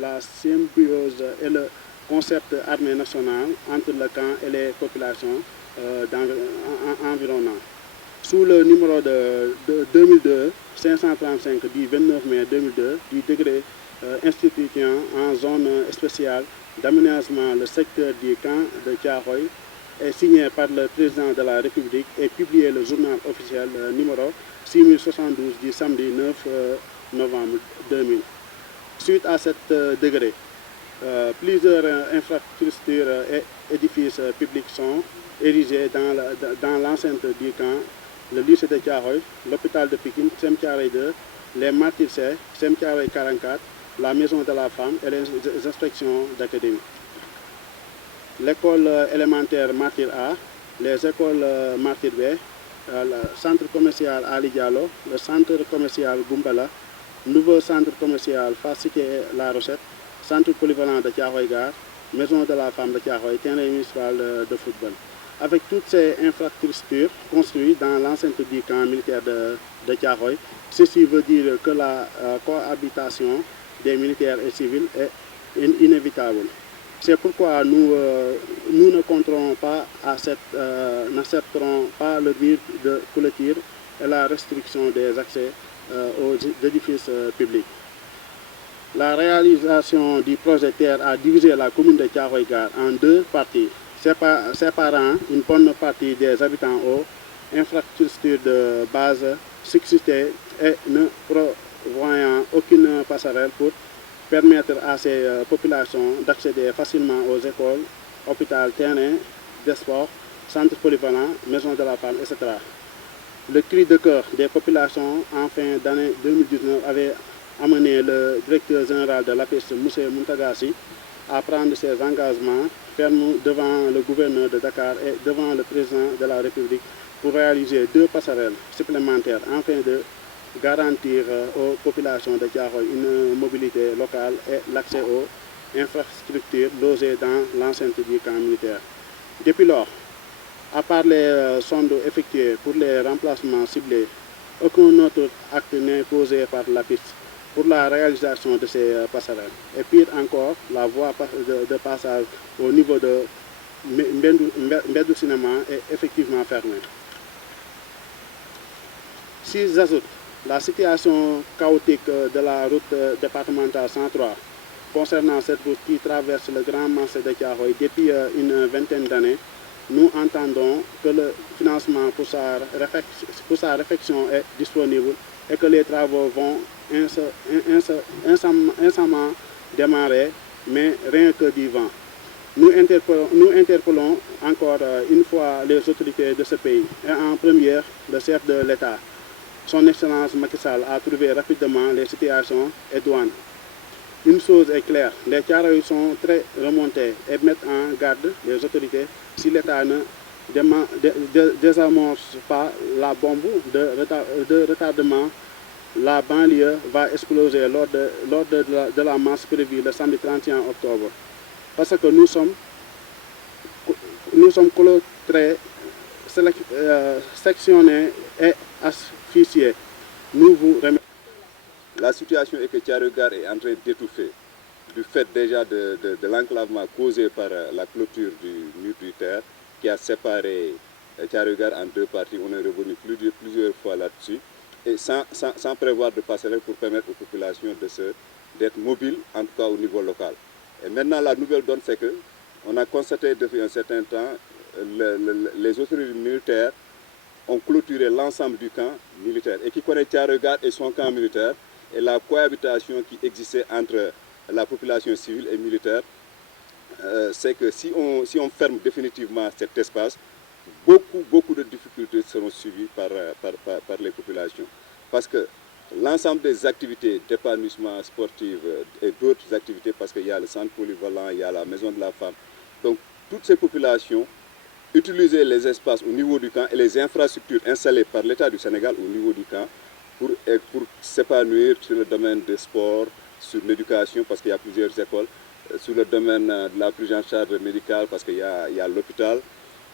la symbiose et le concept armée nationale entre le camp et les populations environnantes. Sous le numéro de 2002 535 du 29 mai 2002 du décret instituant en zone spéciale d'aménagement le secteur du camp de Thiaroye est signé par le président de la République et publié le journal officiel numéro 6072 du samedi 9 novembre 2000. Suite à cet décret, plusieurs infrastructures et édifices publics sont érigés dans l'enceinte du camp: le lycée de Thiaroye, l'hôpital de Pikine, Sem Thiaroye 2, les Martyrs C, Sem Thiaroye 44, la maison de la femme et les inspections d'académie. L'école élémentaire Martyr A, les écoles Martyr B, le centre commercial Ali Diallo, le centre commercial Gumbala, nouveau centre commercial Fass Cité La Rochette, centre polyvalent de Thiaroye Gare, maison de la femme de Thiaroye, terrain municipal de football. Avec toutes ces infrastructures construites dans l'enceinte du camp militaire de Thiaroye, ceci veut dire que la cohabitation des militaires et civils est inévitable. C'est pourquoi nous ne compterons pas, n'accepterons pas le but de clôture et la restriction des accès aux édifices publics. La réalisation du projet TER a divisé la commune de Thiaroye Gare en deux parties, séparant une bonne partie des habitants aux infrastructures de base subsistées et ne prévoyant aucune passerelle pour permettre à ces populations d'accéder facilement aux écoles, hôpitaux, terrains de sport, centres polyvalents, maisons de la femme, etc. Le cri de cœur des populations en fin d'année 2019 avait amené le directeur général de l'APES, Moussé Mountagassi, à prendre ses engagements fermes devant le gouverneur de Dakar et devant le président de la République pour réaliser 2 passerelles supplémentaires afin de garantir aux populations de Thiaroye une mobilité locale et l'accès aux infrastructures logées dans l'enceinte du camp militaire. Depuis lors, à part les sondes effectuées pour les remplacements ciblés, aucun autre acte n'est posé par l'APIX pour la réalisation de ces passerelles. Et pire encore, la voie de passage au niveau de Mbedou Cinéma est effectivement fermée. Si j'ajoute la situation chaotique de la route départementale 103 concernant cette route qui traverse le grand marché de Thiaroye depuis une vingtaine d'années, nous entendons que le financement pour sa réfection est disponible et que les travaux vont incessamment démarrer, mais rien que du vent. Nous interpellons encore une fois les autorités de ce pays, et en première le chef de l'État. Son Excellence Macky Sall a trouvé rapidement les situations idoines. Une chose est claire, les Thiaroye sont très remontés et mettent en garde les autorités. Si l'État ne désamorce pas la bombe de retardement, la banlieue va exploser lors de la marche prévue le samedi 31 octobre. Parce que nous sommes clôturés, sectionnés et asphyxiés. Nous vous remercions. La situation est que Thiaroye Gare est en train d'étouffer du fait déjà de l'enclavement causé par la clôture du mur du terre qui a séparé Thiaroye Gare en 2 parties. On est revenu plusieurs fois là-dessus et sans prévoir de passerelle pour permettre aux populations d'être mobiles, en tout cas au niveau local. Et maintenant la nouvelle donne, c'est qu'on a constaté depuis un certain temps les autorités militaires ont clôturé l'ensemble du camp militaire. Et qui connaît Thiaroye Gare et son camp militaire et la cohabitation qui existait entre la population civile et militaire, c'est que si on ferme définitivement cet espace, beaucoup de difficultés seront subies par les populations. Parce que l'ensemble des activités d'épanouissement sportif et d'autres activités, parce qu'il y a le centre polyvalent, il y a la maison de la femme, donc toutes ces populations utiliser les espaces au niveau du camp et les infrastructures installées par l'État du Sénégal au niveau du camp pour s'épanouir sur le domaine des sports, sur l'éducation, parce qu'il y a plusieurs écoles, sur le domaine de la prise en charge médicale, parce qu'il y a l'hôpital,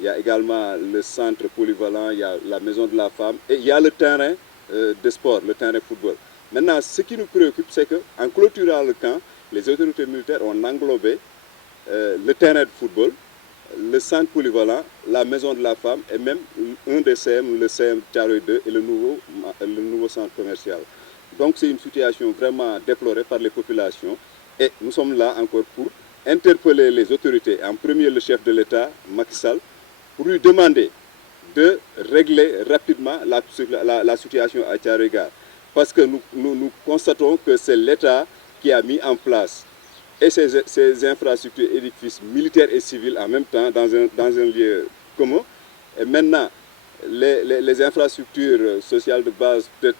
il y a également le centre polyvalent, il y a la maison de la femme, et il y a le terrain, de sport, le terrain de football. Maintenant, ce qui nous préoccupe, c'est qu'en clôturant le camp, il y a les autorités militaires ont englobé le terrain de football, le centre polyvalent, la maison de la femme et même un des CM, le CM Thiaroye 2 et le nouveau centre commercial. Donc c'est une situation vraiment déplorée par les populations et nous sommes là encore pour interpeller les autorités, en premier le chef de l'État, Macky Sall, pour lui demander de régler rapidement la situation à Thiaroye Gare. Parce que nous constatons que c'est l'État qui a mis en place et ces infrastructures, édifices militaires et civils en même temps dans un lieu commun. Et maintenant, les infrastructures sociales de base peut-être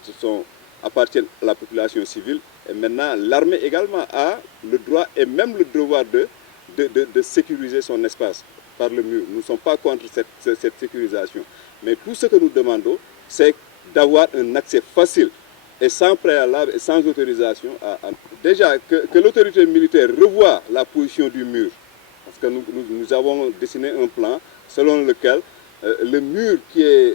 appartiennent à la population civile. Et maintenant, l'armée également a le droit et même le devoir de sécuriser son espace par le mur. Nous ne sommes pas contre cette sécurisation. Mais tout ce que nous demandons, c'est d'avoir un accès facile et sans préalable et sans autorisation. Déjà, que l'autorité militaire revoie la position du mur. Parce que nous avons dessiné un plan selon lequel le mur qui est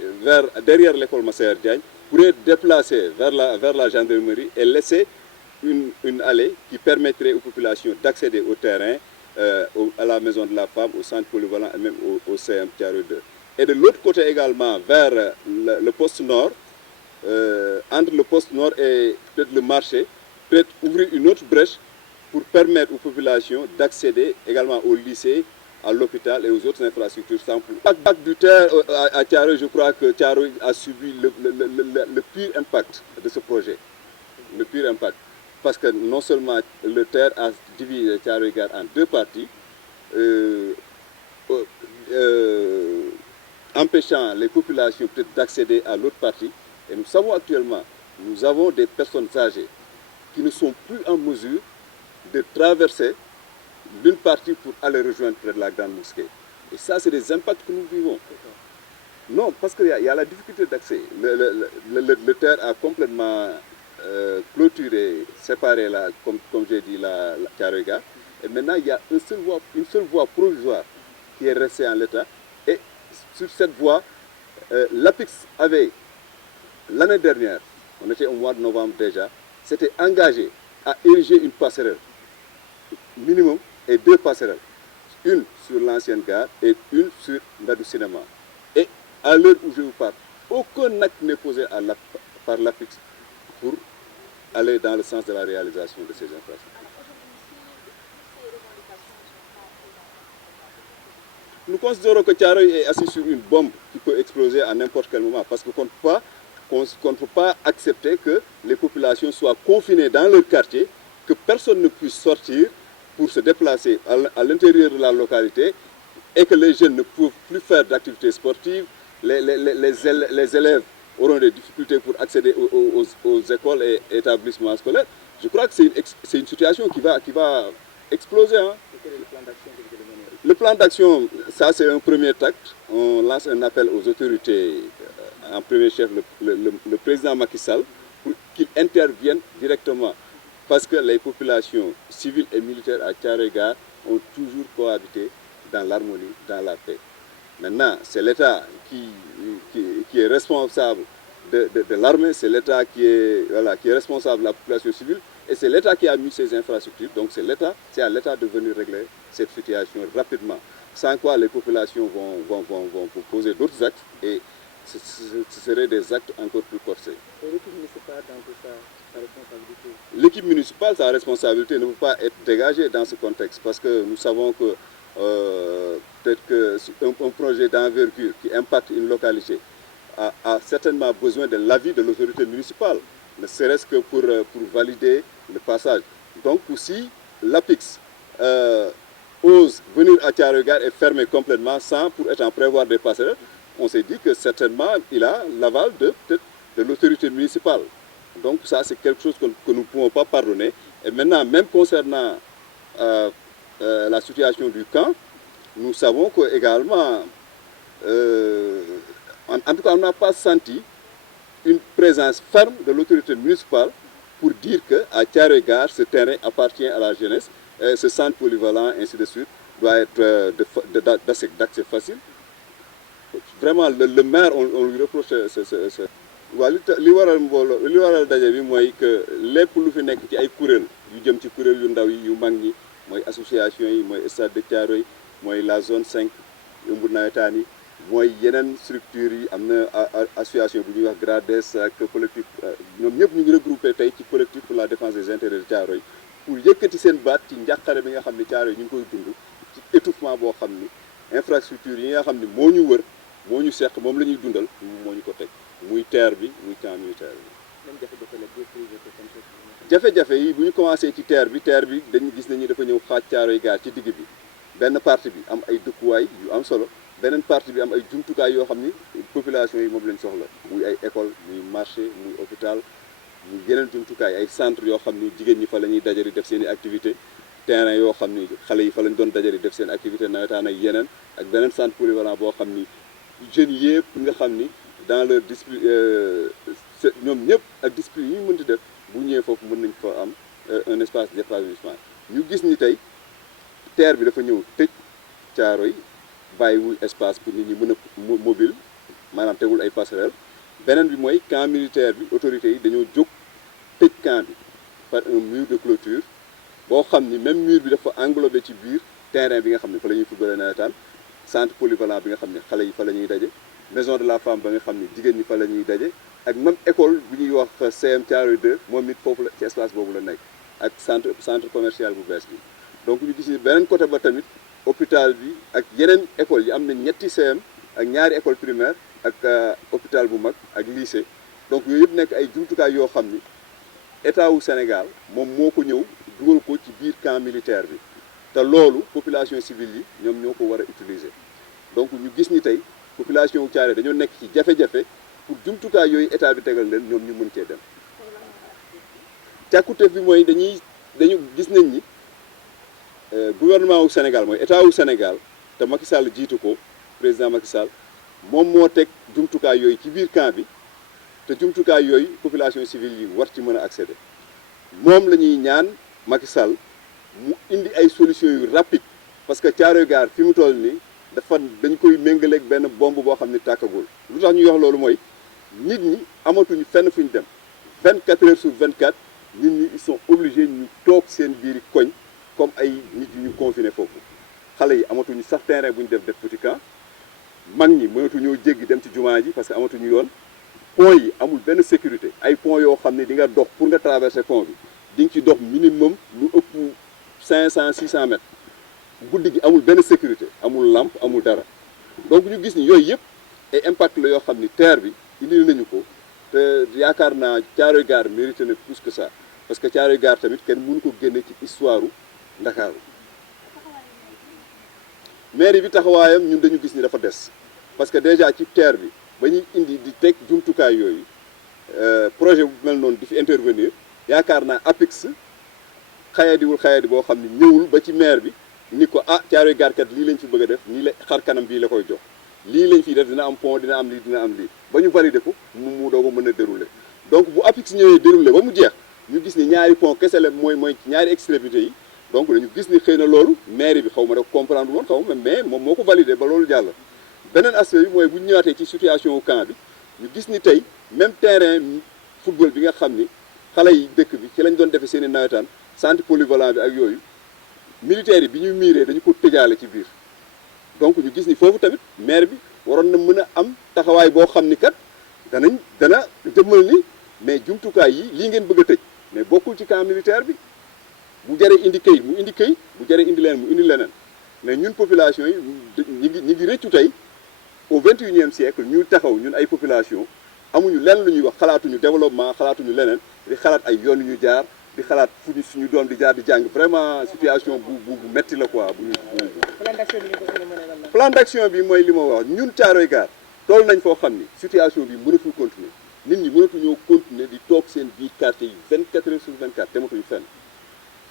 derrière l'école Massaër Diagne pourrait être déplacé vers la gendarmerie et laisser une allée qui permettrait aux populations d'accéder au terrain, à la maison de la femme, au centre polyvalent et même au CM Thiaroye 2. Et de l'autre côté également, vers le poste nord, entre le poste nord et peut-être le marché, peut-être ouvrir une autre brèche pour permettre aux populations d'accéder également au lycée, à l'hôpital et aux autres infrastructures sans plus. L'impact du terre à Thiaroye, je crois que Thiaroye a subi le pire impact de ce projet. Le pire impact. Parce que non seulement le terre a divisé Thiaroye Gare en deux parties, empêchant les populations peut-être d'accéder à l'autre partie. Et nous savons actuellement, nous avons des personnes âgées qui ne sont plus en mesure de traverser d'une partie pour aller rejoindre près de la grande mosquée. Et ça, c'est des impacts que nous vivons. Non, parce qu'il y a la difficulté d'accès. Le terre a complètement clôturé, séparé, comme j'ai dit, la Thiaroye Gare. Et maintenant, il y a une seule voie provisoire qui est restée en l'état. Et sur cette voie, l'APIX avait, l'année dernière, on était au mois de novembre déjà, s'était engagé à ériger une passerelle, minimum, et deux passerelles. Une sur l'ancienne gare et une sur Mbadou Cinéma. Et à l'heure où je vous parle, aucun acte n'est posé par l'APIX pour aller dans le sens de la réalisation de ces infrastructures. Nous considérons que Thiaroye est assis sur une bombe qui peut exploser à n'importe quel moment parce qu'on ne peut pas accepter que les populations soient confinées dans leur quartier, que personne ne puisse sortir pour se déplacer à l'intérieur de la localité et que les jeunes ne peuvent plus faire d'activités sportives, les élèves auront des difficultés pour accéder aux écoles et établissements scolaires. Je crois que c'est une situation qui va exploser. Hein. Le plan d'action, ça c'est un premier acte. On lance un appel aux autorités, en premier chef le président Macky Sall, pour qu'il intervienne directement. Parce que les populations civiles et militaires à Thiaroye Gare ont toujours cohabité dans l'harmonie, dans la paix. Maintenant, c'est l'État qui est responsable de l'armée, c'est l'État qui est responsable de la population civile, et c'est l'État qui a mis ces infrastructures. Donc c'est à l'État de venir régler cette situation rapidement. Sans quoi les populations vont poser d'autres actes, et ce seraient des actes encore plus corsés. L'équipe municipale dans tout ça, sa responsabilité? L'équipe municipale, sa responsabilité ne peut pas être dégagée dans ce contexte, parce que nous savons que peut-être qu'un projet d'envergure qui impacte une localité a certainement besoin de l'avis de l'autorité municipale, ne serait-ce que pour valider le passage. Donc si l'APIX ose venir à Thiaroye Gare et fermer complètement sans pour être en prévoir des passerelles, on s'est dit que certainement il a l'aval de l'autorité municipale. Donc ça c'est quelque chose que nous ne pouvons pas pardonner. Et maintenant, même concernant la situation du camp, nous savons que également, en tout cas on n'a pas senti une présence ferme de l'autorité municipale pour dire qu'à Thiaroye Gare, ce terrain appartient à la jeunesse, et ce centre polyvalent, ainsi de suite, doit être d'accès facile. Vraiment, le maire, on lui reproche waaw li waral mbooloo li waral daje bi mooy que lépp lu fi nekk ci ay kuréel yu jëm ci kuréel yu ndaw yi yu mag ñi mooy association yi mooy stade de Thiaroye mooy la zone 5 ëmb nawetaan yi mooy yeneen structures yi am na association bu ñuy wax GRADES ak collectif ñoom ñëpp ñu ngi regroupé tey ci collectif pour la défense des intérêts de Thiaroye pour yëkkati seen baat ci njàqare bi nga xam ne Thiaroye ñu ngi koy dund ci étouffement boo xam ni infrastructure yi nga xam ne moo ñu wër moo ñu seq moom la ñuy dundal moo ñu ko teg muy terre bi muy camp militaire bi. jafe-jafe yi bu ñu commencé ci terre bi dañu gis nañu dafa ñëw xaaj Thiaroye Gare ci digg bi benn partie bi am ay dëkkuwaay yu am solo beneen partie bi am ay jumtukaay yoo xam ni population yi moom lañ soxla muy ay école muy marché muy hôpital muy yeneen jumtukaay ay centre yoo xam ni jigéen ñi fa la ñuy dajari def seen i activité terrain yoo xam ni xale yi fa lañ doon dajari def seen activité nawetaan ak yeneen ak beneen centre polyvalent boo xam ni jeunes yëpp nga xam ni dans leur ñoom ñëpp ak discipline yi ñu mënti def bu ñëwee foofu mën nañ fa am un espace d'épanouissement ñu gis ni tey terre bi dafa ñëw tëj Thiaroye bàyyiwul espace pour nit ñi mën a mobile maanaam tegul ay passerelle beneen bi mooy camp militaire bi autorités yi dañoo jóg tëj camp bi par un mur de clôture boo xam ni même mur bi dafa englobé ci biir terrain bi nga xam ne fa la ñuy footballé nawetaan centre polyvalent bi nga xam ne xale yi fa la ñuy daje maison de la femme ba nga xam ne jigéen ñi fa la ñuy daje ak même école bu ñuy wax CM Thiaroye 2 moom it foofu la ci espace boobu la nekk ak centre commercial bu bees bi donc ñu gis ni beneen côté ba tamit hôpital bi ak yeneen écoles yi am na ñetti CM ak ñaari école primaire ak hôpital bu mag ak lycée donc yooyu yëpp nekk ay jumtukaay yoo xam ni état wu Sénégal moom moo ko ñëw dugal ko ci biir camp militaire bi te loolu population civile yi ñoom ñoo ko war a utiliser donc ñu gis ni tey population wu Thiaroye dañoo nekk ci jafe-jafe pour jumtukaay yooyu état bi tegal leen ñoom ñu mën cee dem càkkutéef bi mooy dañu gis nañ ni gouvernement wu Sénégal mooy état wu Sénégal te Macky Sall jiitu ko président Macky Sall moom moo teg jumtukaay yooyu ci biir camp bi te jumtukaay yooyu population civile yi war ci mën a accéder moom la ñuy ñaan Macky Sall mu indi ay solutions yu rapide parce que Thiaroye Gare fi mu toll nii dañ koy méngaleeg benn bombe boo xam ne tàkkagul lu tax ñuy wax loolu mooy nit ñi amatuñu fenn fu ñu dem 24 heures sur 24 nit ñi ils sont obligés ñu toog seen biiri koñ comme ay nit yu ñu confiné foofu xale yi amatuñu sax terrain bu ñu def petit camp mag ñi mënatuñoo jéggi dem ci jumaa ji parce que amatuñu yoon pont yi amul benn sécurité ay pont yoo xam ne di nga dox pour nga traverser pont bi di nga ci dox minimum lu ëpp 500 600 mètres guddi gi amul benn sécurité amul lampe amul dara donc ñu gis ni yooyu yëpp ay impact la yoo xam ni terre bi indil nañu ko te yaakaar naa Thiaroye Gare mérité na plus que ça parce que Thiaroye Gare tamit kenn mënu ko génne ci histoire Ndakaaru mairie bi taxawaayam ñun dañu gis ni dafa des parce que déjà ci terre bi ba ñuy indi di teg jumtukaay yooyu projet bu mel noonu di fi intervenir yaakaar naa APIX xayadi boo xam ni ñëwul ba ci maire bi ni ko Thiaroye Gare kat lii lañ fi bëgg a def nii la xar kanam bii la koy jox lii lañ fiy def dina am pont dina am lii dina am lii ba ñu validé ko mu doog a mën a dérouler donc bu APIX ñëwee dérouler ba mu jeex ñu gis ni ñaari pont kese la mooy ñaari extrémité yi donc dañu gis ni xëy na loolu mairie bi xaw ma da comprendre woon xaw ma mais moom moo ko validé ba loolu jàll beneen aspect bi mooy bu ñu ñëwaatee ci situation camp bi ñu gis ni tey même terrain football bi nga xam ni xale yi dëkk bi ci lañ doon defee seen i nawetaan centre polyvalent bi ak yooyu militaires yi bi ñu miiree dañu ko tëjaale ci biir donc ñu gis ni foofu tamit maire bi waroon na mën a am taxawaay boo xam ni kat dana jëmmal ni mais jumtukaay yi lii ngeen bëgg a tëj mais bokkul ci camp militaire bi bu jaree indi këyit mu indi këyit bu jaree indi leneen mu indi leneen mais ñun population yi ñi ngi rëccu tey au 21e siècle ñu taxaw ñun ay population amuñu lenn lu ñuy wax xalaatuñu développement xalaatuñu leneen di xalaat ay yoon yu ñu jaar di xalaat fu ñu suñu doom di jaar di jàng vraiment situation bu metti la quoi plan d'action bi mooy li ma wax ñun Thiaroye Gare tool nañ foo xam ni situation bi mënatul continuer nit ñi mënatuñoo continuer di toog seen biir quartier yi 24 heures sur 24 dematuñu fenn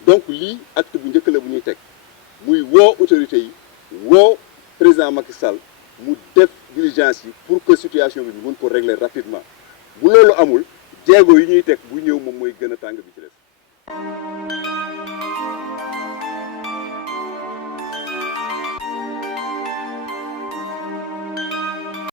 donc lii acte bu njëkk la bu ñuy teg muy woo autorités yi woo président Macky Sall mu def diligence yi pour que situation bi ñu mën ko régler rapidement bu loolu amul jéego yi ñuy teg bu ñëw moom mooy gën a tàng bi ci des